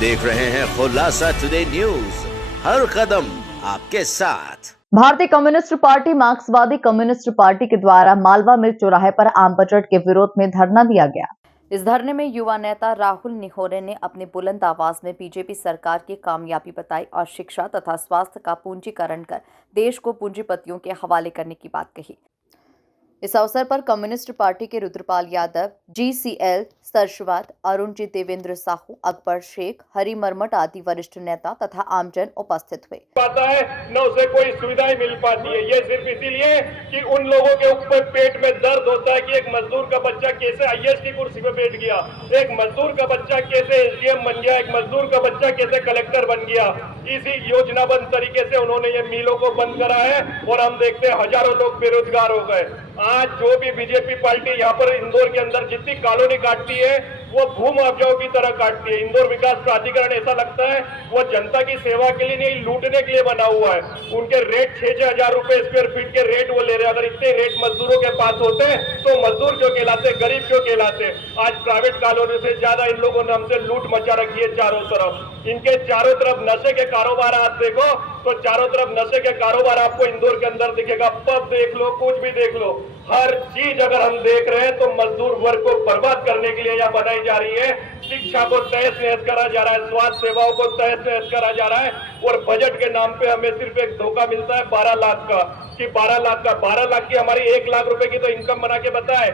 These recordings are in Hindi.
देख रहे हैं खुलासा टुडे न्यूज, हर कदम आपके साथ। भारतीय कम्युनिस्ट पार्टी मार्क्सवादी कम्युनिस्ट पार्टी के द्वारा मालवा मिल चौराहे पर आम बजट के विरोध में धरना दिया गया। इस धरने में युवा नेता राहुल निहोरे ने अपनी बुलंद आवाज में बीजेपी सरकार की कामयाबी बताई और शिक्षा तथा स्वास्थ्य का पूंजीकरण कर देश को पूंजीपतियों के हवाले करने की बात कही। इस अवसर पर कम्युनिस्ट पार्टी के रुद्रपाल यादव, GCL सरशवाद, अरुण जी, देवेंद्र साहू, अकबर शेख, हरि मरमट आदि वरिष्ठ नेता तथा आमजन उपस्थित हुए। पाता है न उसे कोई सुविधाएं मिल पाती है। ये सिर्फ इसीलिए कि उन लोगों के ऊपर पेट में दर्द होता है कि एक मजदूर का बच्चा कैसे IAS की कुर्सी पे बैठ गया, एक मजदूर का बच्चा कैसे SDM बन गया, एक मजदूर का बच्चा कैसे कलेक्टर बन गया। इसी योजनाबद्ध तरीके से उन्होंने ये मिलों को बंद करा है और हम देखते हैं हजारों लोग बेरोजगार हो गए। आज जो भी बीजेपी पार्टी यहाँ पर इंदौर के अंदर जितनी कॉलोनी काटती है वो भू मुआवजाओं की तरह काटती है। इंदौर विकास प्राधिकरण ऐसा लगता है वो जनता की सेवा के लिए नहीं, लूटने के लिए बना हुआ है। उनके रेट 6-6 हजार रुपए स्क्वायर फीट के रेट वो ले रहे हैं। अगर इतने रेट मजदूरों के पास होते तो मजदूर क्यों कहलाते, गरीब क्यों कहलाते। आज प्राइवेट कॉलोनी से ज्यादा इन लोगों ने हमसे लूट मचा रखी है चारों तरफ। इनके चारों तरफ नशे के कारोबार आप देखो तो चारों तरफ नशे के कारोबार आपको इंदौर के अंदर दिखेगा। पब देख लो, कुछ भी देख लो, हर चीज अगर हम देख रहे हैं तो मजदूर वर्ग को बर्बाद करने के लिए यहाँ बनाई जा रही है। शिक्षा को तहस नहस करा जा रहा है, स्वास्थ्य सेवाओं को तहस नहस करा जा रहा है और बजट के नाम पे हमें सिर्फ एक धोखा मिलता है 12 लाख का, कि 12 लाख की हमारी 1 लाख रुपए की तो इनकम बना के बताए।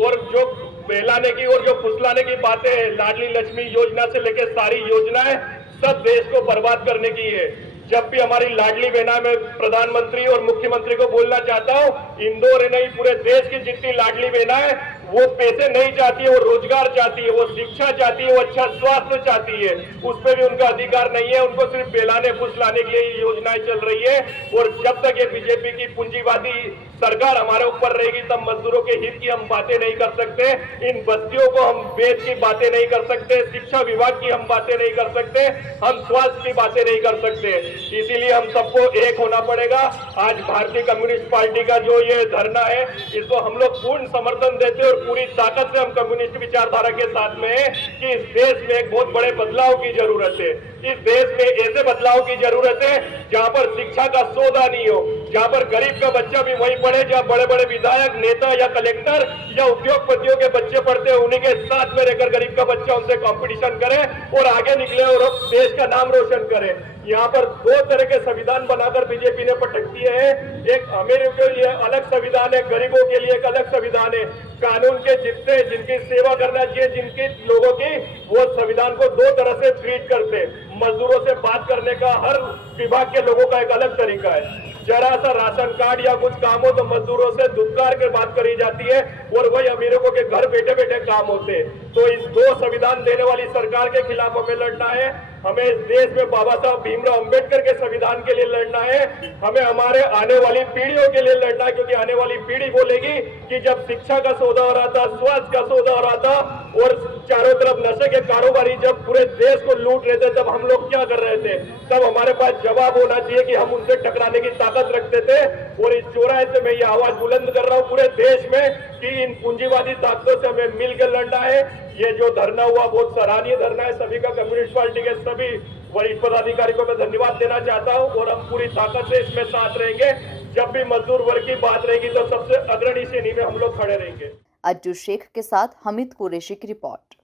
और जो बहलाने की और जो फुसलाने की बातें, लाडली लक्ष्मी योजना से लेकर सारी योजनाएं सब देश को बर्बाद करने की है। जब भी हमारी लाडली बहना, मैं प्रधानमंत्री और मुख्यमंत्री को बोलना चाहता हूं, इंदौर नहीं पूरे देश की जितनी लाडली बहना है वो पैसे नहीं चाहती है, वो रोजगार चाहती है, वो शिक्षा चाहती है, वो अच्छा स्वास्थ्य चाहती है। उस पर भी उनका अधिकार नहीं है। उनको सिर्फ बेलाने फुसलाने के लिए ये योजनाएं चल रही है। और जब तक ये बीजेपी की पूंजीवादी सरकार हमारे ऊपर रहेगी तब मजदूरों के हित की हम बातें नहीं कर सकते, इन बस्तियों को हम बेच की बातें नहीं कर सकते, शिक्षा विभाग की हम बातें नहीं कर सकते, हम स्वास्थ्य की बातें नहीं कर सकते। इसीलिए हम सबको एक होना पड़ेगा। आज भारतीय कम्युनिस्ट पार्टी का जो ये धरना है इसको हम लोग पूर्ण समर्थन देते और पूरी ताकत से हम कम्युनिस्ट विचारधारा के साथ में है कि इस देश में एक बहुत बड़े बदलाव की जरूरत है। इस देश में ऐसे बदलाव की जरूरत है जहां पर शिक्षा का सौदा नहीं हो, जहां पर गरीब का बच्चा भी वहीं पढ़े जहां बड़े बड़े विधायक, नेता या कलेक्टर या उद्योगपतियों के बच्चे पढ़ते हैं। उन्हीं के साथ में रहकर गरीब का बच्चा उनसे कंपटीशन करे और आगे निकले और देश का नाम रोशन करे। यहाँ पर 2 तरह के संविधान बनाकर बीजेपी ने पटक दिए हैं। एक अमीरों के लिए अलग संविधान है, गरीबों के लिए एक अलग संविधान है। कानून के जितने जिनकी सेवा करना चाहिए जिनके लोगों की, वो संविधान को 2 तरह से ट्रीट करते। मजदूरों से बात करने का हर विभाग के लोगों का एक अलग तरीका है। जरा सा राशन कार्ड या कुछ काम हो तो मजदूरों से धुतकार के बात करी जाती है और वही अमीरों के घर बैठे बैठे काम होते हैं। तो इस 2 संविधान देने वाली सरकार के खिलाफ हमें लड़ना है। हमें इस देश में बाबा साहब भीमराव अंबेडकर के संविधान के लिए लड़ना है। हमें हमारे आने वाली पीढ़ियों के लिए लड़ना है, क्योंकि आने वाली पीढ़ी बोलेगी कि जब शिक्षा का सौदा हो रहा था, स्वास्थ्य का सौदा हो रहा था और चारों तरफ नशे के कारोबारी जब पूरे देश को लूट रहे थे तब हम लोग क्या कर रहे थे। तब हमारे पास जवाब होना चाहिए कि हम उनसे टकराने की ताकत रखते थे। और इस चौराहे से मैं ये आवाज बुलंद कर रहा हूँ पूरे देश में कि इन पूंजीवादी ताकतों से हमें मिलकर लड़ना है। ये जो धरना हुआ बहुत सराहनीय धरना है। सभी का कम्युनिस्ट पार्टी के सभी वरिष्ठ पदाधिकारी को मैं धन्यवाद देना चाहता हूं और हम पूरी ताकत से इसमें साथ रहेंगे। जब भी मजदूर वर्ग की बात रहेगी तो सबसे अग्रणी श्रेणी में हम लोग खड़े रहेंगे। अज्जू शेख के साथ हमीद कुरैशी की रिपोर्ट।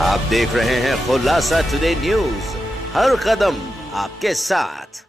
आप देख रहे हैं खुलासा टुडे न्यूज, हर कदम आपके साथ।